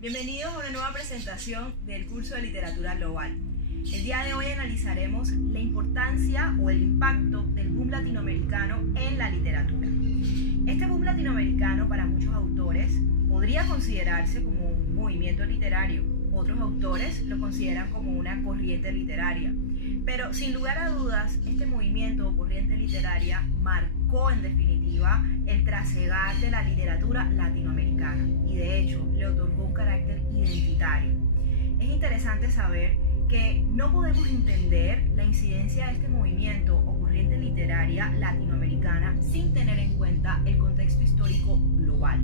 Bienvenidos a una nueva presentación del curso de Literatura Global. El día de hoy analizaremos la importancia o el impacto del boom latinoamericano en la literatura. Este boom latinoamericano para muchos autores podría considerarse como un movimiento literario. Otros autores lo consideran como una corriente literaria. Pero sin lugar a dudas, este movimiento o corriente literaria marcó en definitiva el trasegar de la literatura latinoamericana y de hecho le otorgó un carácter identitario. Es interesante saber que no podemos entender la incidencia de este movimiento o corriente literaria latinoamericana sin tener en cuenta el contexto histórico global.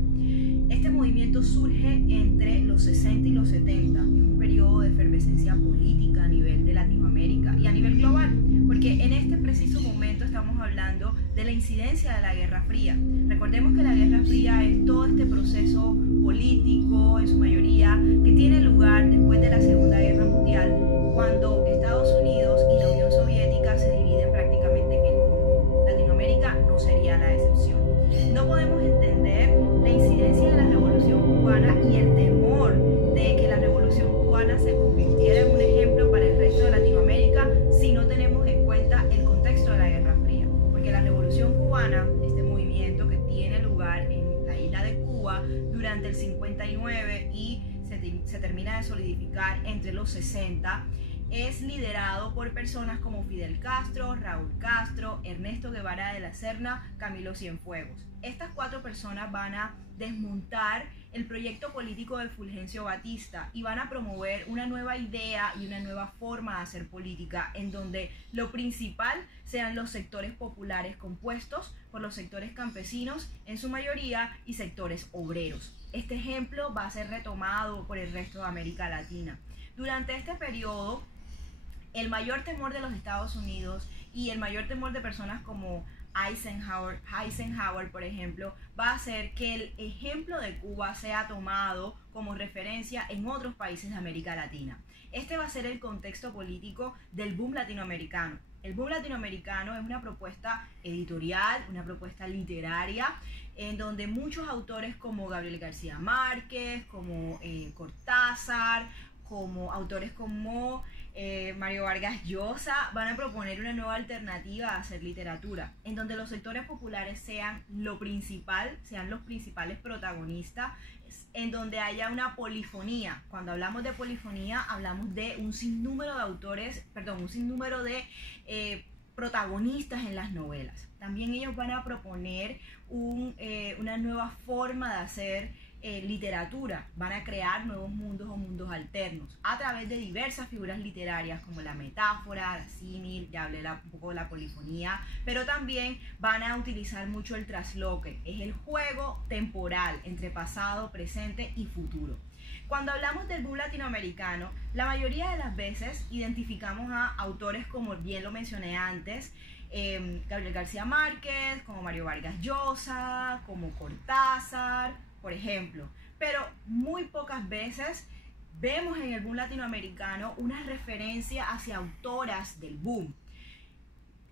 Este movimiento surge entre los 60 y los 70, es un periodo de efervescencia política a nivel de Latinoamérica y a nivel global, porque en este preciso momento estamos hablando de la incidencia de la Guerra Fría. Recordemos que la Guerra Fría es todo este proceso político, en su mayoría, que tiene lugar después de la Segunda Guerra Mundial, cuando Estados Unidos y la Unión Soviética se dividen prácticamente en el mundo. Latinoamérica no sería la excepción. No podemos entender la incidencia de la Revolución Cubana y el temor de que la Revolución Cubana se convirtiera en un ejemplo para el resto de Latinoamérica si no tenemos en cuenta el contexto de la Guerra Fría. Porque la Revolución Cubana, este movimiento que tiene lugar en la isla de Cuba durante el 59 y se termina de solidificar entre los 60, es liderado por personas como Fidel Castro, Raúl Castro, Ernesto Guevara de la Serna, Camilo Cienfuegos. Estas cuatro personas van a desmontar el proyecto político de Fulgencio Batista y van a promover una nueva idea y una nueva forma de hacer política en donde lo principal sean los sectores populares compuestos por los sectores campesinos en su mayoría y sectores obreros. Este ejemplo va a ser retomado por el resto de América Latina. Durante este periodo, el mayor temor de los Estados Unidos y el mayor temor de personas como Eisenhower, por ejemplo, va a hacer que el ejemplo de Cuba sea tomado como referencia en otros países de América Latina. Este va a ser el contexto político del boom latinoamericano. El boom latinoamericano es una propuesta editorial, una propuesta literaria, en donde muchos autores como Gabriel García Márquez, como Cortázar, como autores como Mario Vargas Llosa van a proponer una nueva alternativa a hacer literatura, en donde los sectores populares sean lo principal, sean los principales protagonistas, en donde haya una polifonía. Cuando hablamos de polifonía, hablamos de un sinnúmero de autores, un sinnúmero de protagonistas en las novelas. También ellos van a proponer una nueva forma de hacer literatura, van a crear nuevos mundos o mundos alternos a través de diversas figuras literarias como la metáfora, la símil, ya hablé un poco de la polifonía, pero también van a utilizar mucho el trasloque, es el juego temporal entre pasado, presente y futuro. Cuando hablamos del boom latinoamericano, la mayoría de las veces identificamos a autores como bien lo mencioné antes, Gabriel García Márquez, como Mario Vargas Llosa, como Cortázar, por ejemplo, pero muy pocas veces vemos en el boom latinoamericano una referencia hacia autoras del boom.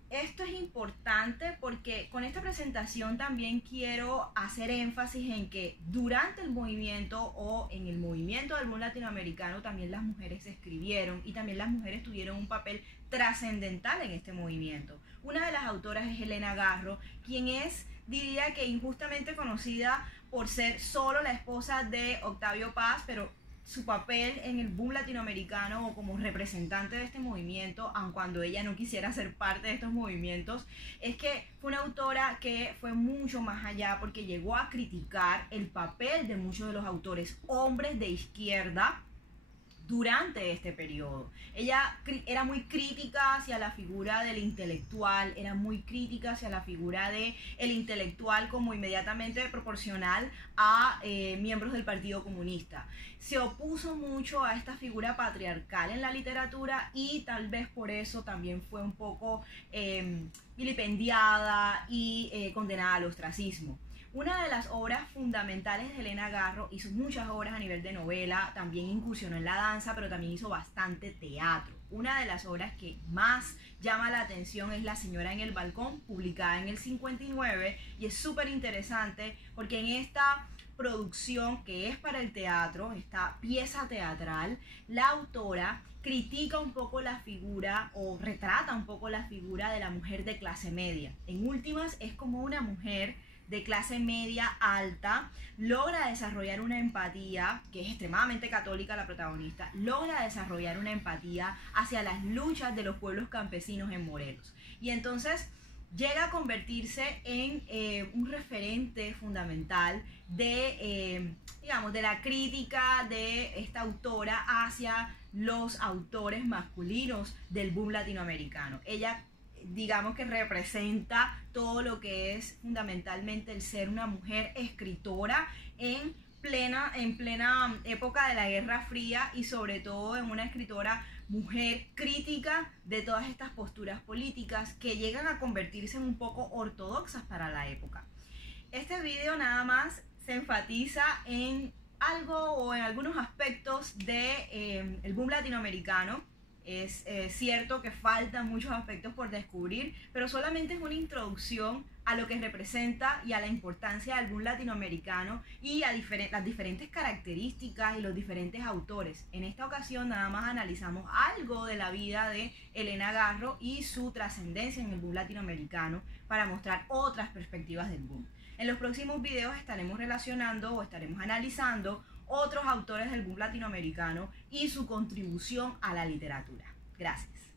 Esto es importante porque con esta presentación también quiero hacer énfasis en que durante el movimiento o en el movimiento del boom latinoamericano también las mujeres escribieron y también las mujeres tuvieron un papel trascendental en este movimiento. Una de las autoras es Helena Garro, quien es, diría que injustamente conocida por ser solo la esposa de Octavio Paz, pero su papel en el boom latinoamericano o como representante de este movimiento, aun cuando ella no quisiera ser parte de estos movimientos, es que fue una autora que fue mucho más allá porque llegó a criticar el papel de muchos de los autores hombres de izquierda durante este periodo. Ella era muy crítica hacia la figura del intelectual, era muy crítica hacia la figura del intelectual como inmediatamente proporcional a miembros del Partido Comunista. Se opuso mucho a esta figura patriarcal en la literatura y tal vez por eso también fue un poco vilipendiada y condenada al ostracismo. Una de las obras fundamentales de Helena Garro, hizo muchas obras a nivel de novela, también incursionó en la danza, pero también hizo bastante teatro. una de las obras que más llama la atención es La señora en el balcón, publicada en el 59, y es súper interesante porque en esta producción que es para el teatro, esta pieza teatral, la autora critica un poco la figura o retrata un poco la figura de la mujer de clase media. En últimas, es como una mujer de clase media alta, logra desarrollar una empatía, que es extremadamente católica la protagonista, logra desarrollar una empatía hacia las luchas de los pueblos campesinos en Morelos. Y entonces llega a convertirse en un referente fundamental de, digamos, de la crítica de esta autora hacia los autores masculinos del boom latinoamericano. Ella, digamos, que representa todo lo que es fundamentalmente el ser una mujer escritora en plena época de la Guerra Fría, y sobre todo en una escritora mujer crítica de todas estas posturas políticas que llegan a convertirse en un poco ortodoxas para la época. Este video nada más se enfatiza en algo o en algunos aspectos de el boom latinoamericano. Es cierto que faltan muchos aspectos por descubrir, pero solamente es una introducción a lo que representa y a la importancia del boom latinoamericano y a las diferentes características y los diferentes autores. En esta ocasión nada más analizamos algo de la vida de Elena Garro y su trascendencia en el boom latinoamericano para mostrar otras perspectivas del boom. En los próximos videos estaremos relacionando o estaremos analizando otros autores del boom latinoamericano y su contribución a la literatura. Gracias.